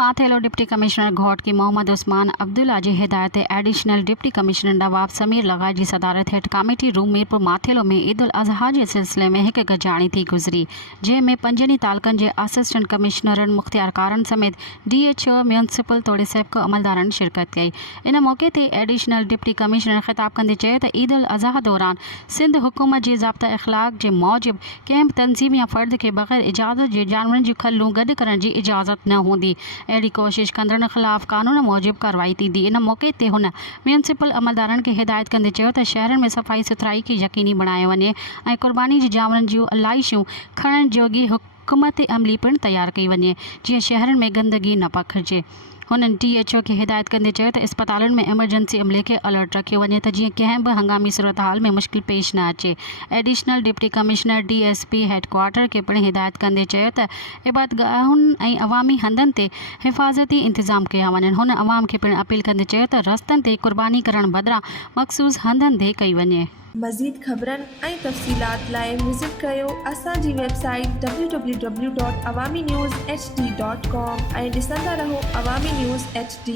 Mathelo deputy commissioner घोट की मोहम्मद उस्मान अब्दुल्ला जी हिदायत एडिशनल डिप्टी कमिश्नर नवाब समीर लगा जी सदारत हेठ कमेटी रूम मीरपुर माथेलो में ईद उल अज़हा के सिलसिले में एक गजाणी थी गुजरी, जंहिंमें पंजनी तालुकनि जे असिस्टेंट कमिश्नरनि मुख्तियारकारनि समेत DHO म्यूनसिपल तोड़े सेवक अमलदारनि शिरकत कई। इन मौके ते एडिशनल डिप्टी कमिश्नर ख़िताब कंदे चयो त ईद उल अज़हा दौरान सिंध हुकूमत जे ज़ाब्ता इख़लाक़ जे मूजिब कंहिं बि तंज़ीम या फ़र्द के बग़ैर इजाज़त जे जानवरनि जूं खल्लूं गॾु करण जी इजाज़त न हूंदी। अहिड़ी कोशिश कंदड़नि ख़िलाफ़ कानून मूजिब कार्रवाई थींदी। इन मौके ते हुन म्यूनसिपल अमलदारनि खे हिदायत कंदे चयो त शहरनि में सफ़ाई सुथराई खे यकीनी बणायो वञे ऐं क़ुर्बानी जी जानवरनि जूं अलाइशूं खणण जोगी हुकूमत अमली पिणु तयारु कई वञे, जीअं शहरनि में गंदगी न पखिजे। हुननि DHO खे हिदायत कंदे चयो त इस्पतालुनि में एमरजेंसी अमले खे अलर्ट रखियो वञे त जीअं कंहिं बि हंगामी सूरत हाल में मुश्किल पेश न अचे। Additional deputy commissioner DSP headquarter खे पिणु हिदायत कंदे चयो त इबादतगाहुनि ऐं अवामी हंधनि ते हिफ़ाज़ती इंतज़ाम कया वञनि। हुन अवाम खे पिणु अपील कंदे चयो त रस्तनि ते क़ुर्बानी करण बदिरां मख़सूस हंधनि ते कई वञे। मज़ीद ख़बरनि ऐं तफ़सीलात लाइ विज़िट कयो असांजी वेबसाइट www.awamiNewsHD.com ऐं ॾिसंदा रहो अवामी न्यूज़ HD।